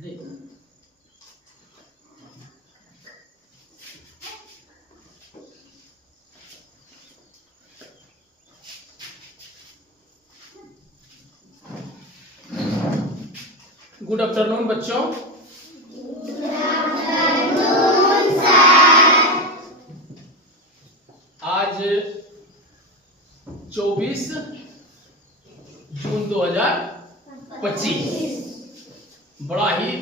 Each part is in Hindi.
गुड आफ्टरनून बच्चों। आज 24 जून 2025। बड़ा ही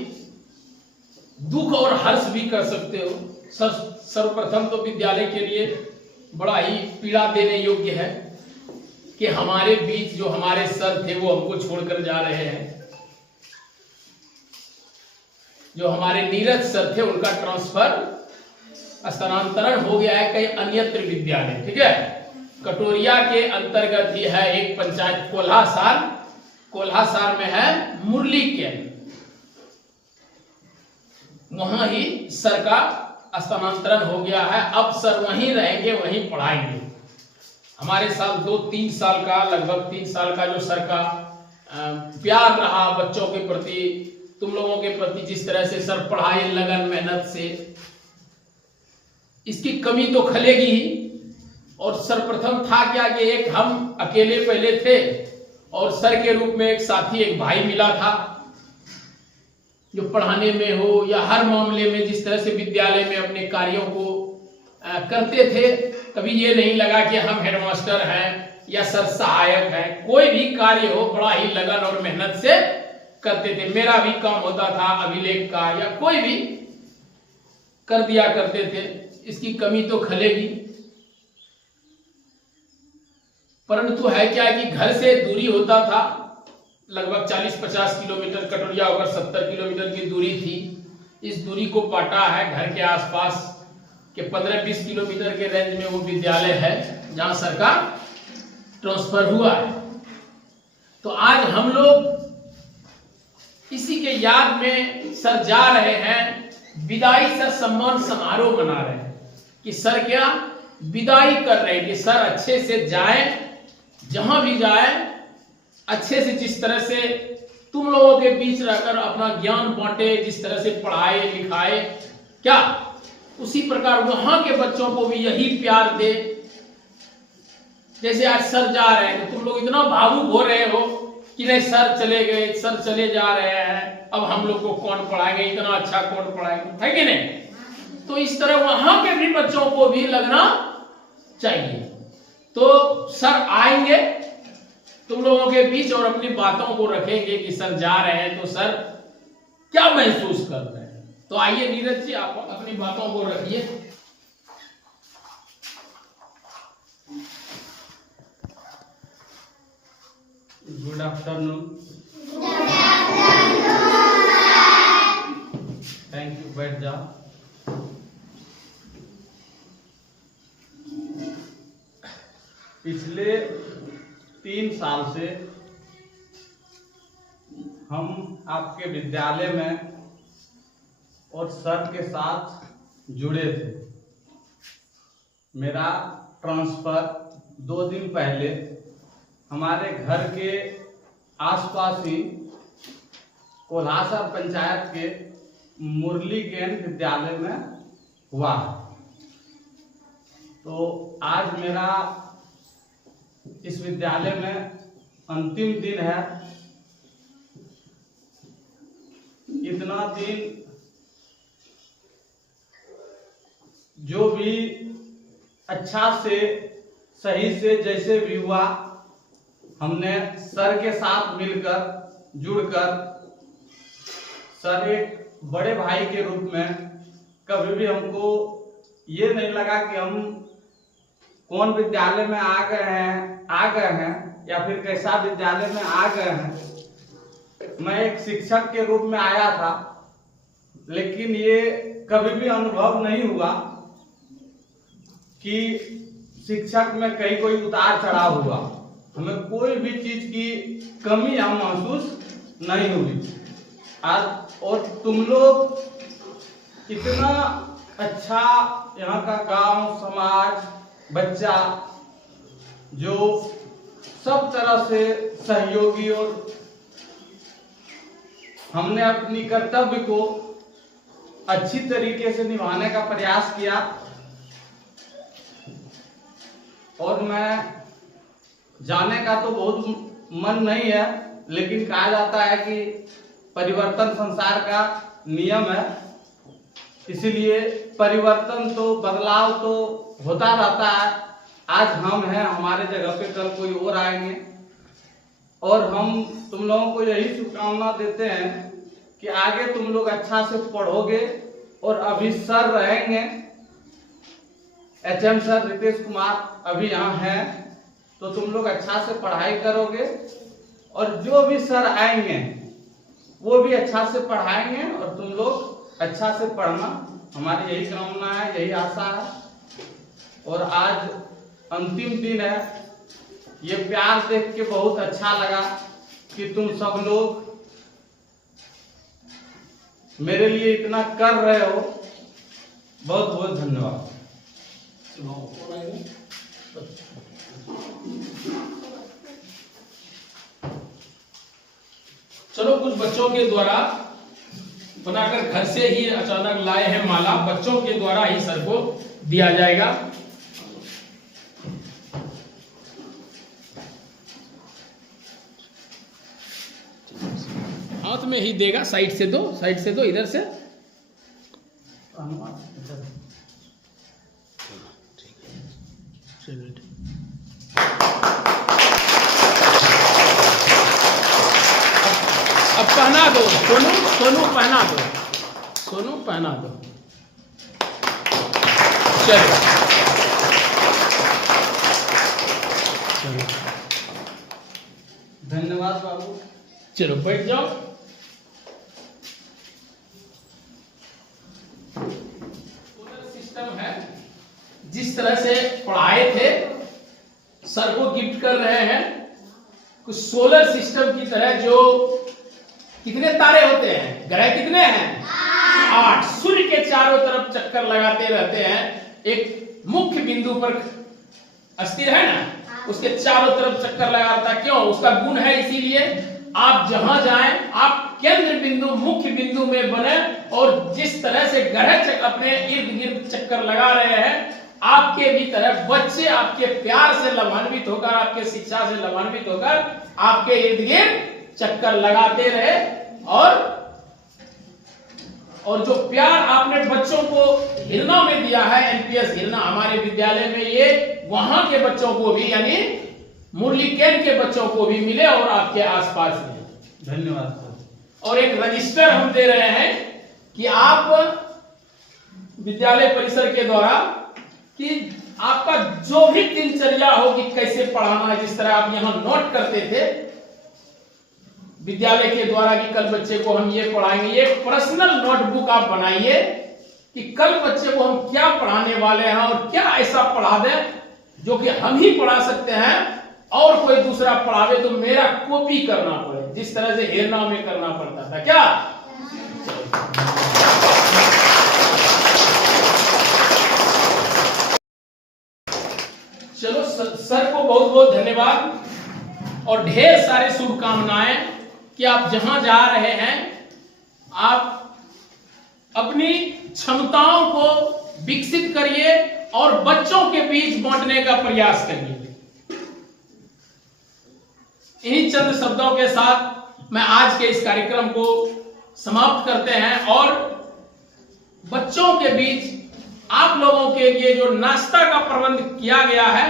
दुख और हर्ष भी कर सकते हो। सर्वप्रथम तो विद्यालय के लिए बड़ा ही पीड़ा देने योग्य है कि हमारे बीच जो हमारे सर थे वो हमको छोड़कर जा रहे हैं। जो हमारे नीरज सर थे उनका ट्रांसफर स्थानांतरण हो गया है कई अन्यत्र विद्यालय। ठीक है, कटोरिया के अंतर्गत ही है एक पंचायत कोल्हासार में है मुरली केंद्र, वहां ही सर का स्थानांतरण हो गया है। अब सर वहीं रहेंगे, वहीं पढ़ाएंगे। हमारे साल 2-3 साल का, लगभग 3 साल का जो सर का प्यार रहा बच्चों के प्रति, तुम लोगों के प्रति, जिस तरह से सर पढ़ाए लगन मेहनत से, इसकी कमी तो खलेगी ही। और सर्वप्रथम था क्या कि एक हम अकेले पहले थे और सर के रूप में एक साथी, एक भाई मिला था जो पढ़ाने में हो या हर मामले में जिस तरह से विद्यालय में अपने कार्यों को करते थे। कभी ये नहीं लगा कि हम हेडमास्टर हैं या सर सहायक हैं। कोई भी कार्य हो बड़ा ही लगन और मेहनत से करते थे। मेरा भी काम होता था अभिलेख का या कोई भी कर दिया करते थे। इसकी कमी तो खलेगी, परंतु है क्या कि घर से दूरी होता था, लगभग 40-50 किलोमीटर, कटोरिया होकर 70 किलोमीटर की दूरी थी। इस दूरी को पाटा है। घर के आसपास के 15-20 किलोमीटर के रेंज में वो विद्यालय है जहां सर का ट्रांसफर हुआ है। तो आज हम लोग इसी के याद में सर जा रहे हैं, विदाई सर सम्मान समारोह मना रहे हैं कि सर क्या विदाई कर रहे हैं कि सर अच्छे से जाएं, जहां भी जाएं अच्छे से, जिस तरह से तुम लोगों के बीच रहकर अपना ज्ञान बांटे, जिस तरह से पढ़ाए लिखाए, क्या उसी प्रकार वहां के बच्चों को भी यही प्यार दे। जैसे आज सर जा रहे हैं तो तुम लोग इतना भावुक हो रहे हो कि नहीं सर चले गए, सर चले जा रहे हैं, अब हम लोग को कौन पढ़ाएंगे, इतना अच्छा कौन पढ़ाएंगे, है कि नहीं। तो इस तरह वहां के भी बच्चों को भी लगना चाहिए। तो सर आएंगे तुम लोगों के बीच और अपनी बातों को रखेंगे कि सर जा रहे हैं तो सर क्या महसूस कर रहे हैं। तो आइए नीरज जी, आप अपनी बातों को रखिए। Good afternoon. थैंक यू, बैठ जाओ। पिछले 3 साल से हम आपके विद्यालय में और सर के साथ जुड़े थे। मेरा ट्रांसफर 2 दिन पहले हमारे घर के आसपास ही कोल्हासार पंचायत के मुरली केंद्र विद्यालय में हुआ। तो आज मेरा इस विद्यालय में अंतिम दिन है। इतना दिन जो भी अच्छा से सही से जैसे भी हुआ, हमने सर के साथ मिलकर जुड़कर, सर एक बड़े भाई के रूप में कभी भी हमको ये नहीं लगा कि हम कौन विद्यालय में आ गए हैं या फिर कैसा विद्यालय में आ गए हैं। मैं एक शिक्षक के रूप में आया था, लेकिन ये कभी भी अनुभव नहीं हुआ कि शिक्षक में कहीं कोई उतार चढ़ाव हुआ। हमें कोई भी चीज की कमी हम महसूस नहीं हुई। आज और तुम लोग इतना अच्छा यहाँ का गांव समाज बच्चा जो सब तरह से सहयोगी और हमने अपनी कर्तव्य को अच्छी तरीके से निभाने का प्रयास किया। और मैं जाने का तो बहुत मन नहीं है, लेकिन कहा जाता है कि परिवर्तन संसार का नियम है, इसीलिए परिवर्तन तो, बदलाव तो होता रहता है। आज हम हैं, हमारे जगह पे कल कोई और आएंगे। और हम तुम लोगों को यही शुभकामना देते हैं कि आगे तुम लोग अच्छा से पढ़ोगे। और अभी सर रहेंगे, HM सर रितेश कुमार अभी यहाँ हैं, तो तुम लोग अच्छा से पढ़ाई करोगे। और जो भी सर आएंगे वो भी अच्छा से पढ़ाएंगे और तुम लोग अच्छा से पढ़ना, हमारी यही कामना है, यही आशा है। और आज अंतिम दिन है, ये प्यार देख के बहुत अच्छा लगा कि तुम सब लोग मेरे लिए इतना कर रहे हो। बहुत बहुत धन्यवाद। चलो, कुछ बच्चों के द्वारा बनाकर घर से ही अचानक लाए हैं माला, बच्चों के द्वारा ही सर को दिया जाएगा। हाथ में ही देगा, साइड से दो, साइड से दो, इधर से। अब पहना दो सोनू, सोनू पहना दो, सोनू पहना दो। चलो धन्यवाद बाबू। चलो बैठ जाओ। सिस्टम है, जिस तरह से पढ़ाए थे सर को गिफ्ट कर रहे हैं कुछ सोलर सिस्टम की तरह। जो कितने तारे होते हैं, ग्रह कितने हैं? 8। सूर्य के चारों तरफ चक्कर लगाते रहते हैं, एक मुख्य बिंदु पर स्थिर है ना, उसके चारों तरफ चक्कर लगाता है। क्यों? उसका गुण है, इसीलिए आप जहां जाएं आप केंद्र बिंदु, मुख्य बिंदु में बने। और जिस तरह से ग्रह अपने इर्द गिर्द चक्कर लगा रहे हैं, आपके भी तरह बच्चे आपके प्यार से लाभान्वित होकर, आपके शिक्षा से लाभान्वित होकर आपके इर्द गिर्द चक्कर लगाते रहे। और जो प्यार आपने बच्चों को हिरना में दिया है, NPS हिरना हमारे विद्यालय में, ये वहां के बच्चों को भी, यानी मुरली कैंट के बच्चों को भी मिले और आपके आसपास में। धन्यवाद सर। और एक रजिस्टर हम दे रहे हैं कि आप विद्यालय परिसर के द्वारा कि आपका जो भी दिनचर्या हो कि कैसे पढ़ाना है, जिस तरह आप यहां नोट करते थे विद्यालय के द्वारा कि कल बच्चे को हम ये पढ़ाएंगे, ये पर्सनल नोटबुक आप बनाइए कि कल बच्चे को हम क्या पढ़ाने वाले हैं और क्या ऐसा पढ़ा दें जो कि हम ही पढ़ा सकते हैं और कोई दूसरा पढ़ावे तो मेरा कॉपी करना पड़े, जिस तरह से हिरना में करना पड़ता था। क्या? चलो, सर को बहुत बहुत धन्यवाद और ढेर सारे शुभकामनाएं कि आप जहां जा रहे हैं आप अपनी क्षमताओं को विकसित करिए और बच्चों के बीच बांटने का प्रयास करिए। इन्हीं चंद शब्दों के साथ मैं आज के इस कार्यक्रम को समाप्त करते हैं। और बच्चों के बीच आप लोगों के लिए जो नाश्ता का प्रबंध किया गया है